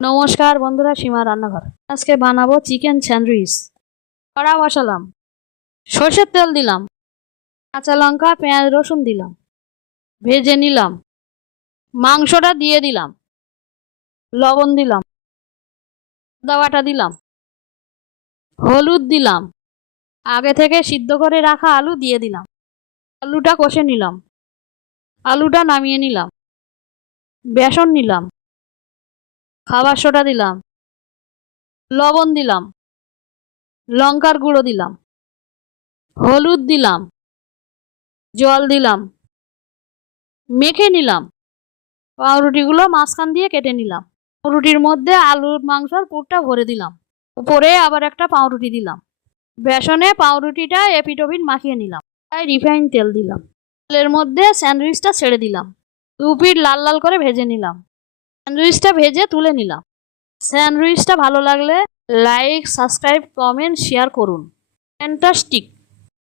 নমস্কার বন্ধুরা, সীমা রান্নাঘর। আজকে বানাবো চিকেন স্যান্ডউইচ। কড়া বসালাম, সর্ষের তেল দিলাম, কাঁচা লঙ্কা পেঁয়াজ রসুন দিলাম, ভেজে নিলাম। মাংসটা দিয়ে দিলাম, লবণ দিলাম, আদা বাটা দিলাম, হলুদ দিলাম, আগে থেকে সিদ্ধ করে রাখা আলু দিয়ে দিলাম। আলুটা কষে নিলাম, আলুটা নামিয়ে নিলাম। বেসন নিলাম, খাবার সোডা দিলাম, লবণ দিলাম, লঙ্কার গুঁড়ো দিলাম, হলুদ দিলাম, জল দিলাম, মেখে নিলাম। পাউরুটিগুলো মাঝখান দিয়ে কেটে নিলাম। পাউরুটির মধ্যে আলুর মাংসর পুরটা ভরে দিলাম। উপরে আবার একটা পাউরুটি দিলাম। বেসনে পাউরুটিটা এপিট ওপিট মাখিয়ে নিলাম। তাই রিফাইন তেল দিলাম। তেলের মধ্যে স্যান্ডউইচটা ছেড়ে দিলাম। দু পিঠ লাল লাল করে ভেজে নিলাম। স্যান্ডউইচটা ভেজে তুলে নিলাম। স্যান্ডউইচটা ভালো লাগলে লাইক, সাবস্ক্রাইব, কমেন্ট, শেয়ার করুন। ফ্যান্টাস্টিক।